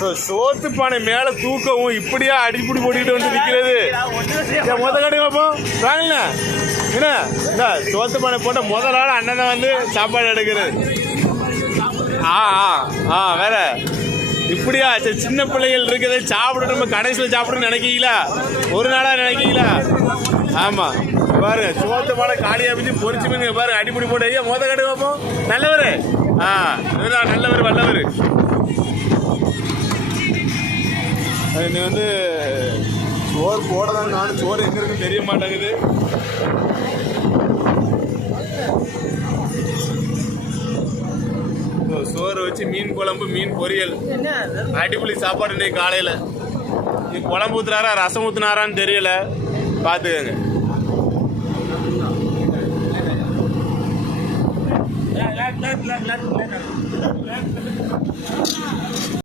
சோத்து பானை மேல தூக்கவும் இப்படியா அடிப்படி போட்டுக்கிட்டு வந்து நிக்கிறது. முத கடைங்க பார்ப்போம் வாங்கல என்ன இந்த சோத்து பானை போட்ட முதல் நாள் அண்ணன் தான் வந்து சாப்பாடு எடுக்கிறது. வேற இப்படியா சரி சின்ன பிள்ளைகள் இருக்கிறத சாப்பிட நம்ம கடைசியில் சாப்பிடணும்னு நினைக்கீங்களா? ஒரு நாளா நினைக்கீங்களா? ஆமா பாருங்க சோத்து பானை காலியா பிச்சு பொறிச்சு மீன் பாருங்க அடிப்படி போட்டு ஐயா முத கடைங்க பார்ப்போம். நல்லவர் நல்லவர் வல்லவர். நீ வந்து சோறு போடதான் நானும் சோறு எங்க இருக்குன்னு தெரிய மாட்டேங்குது. சோறு வச்சு மீன் குழம்பு மீன் பொரியல் அடிப்பொலி சாப்பாடு இன்னைக்கு காலையில. நீ குழம்பு ஊத்துனாரா ரசம் ஊத்துனாரான்னு தெரியல பாத்துக்கங்க.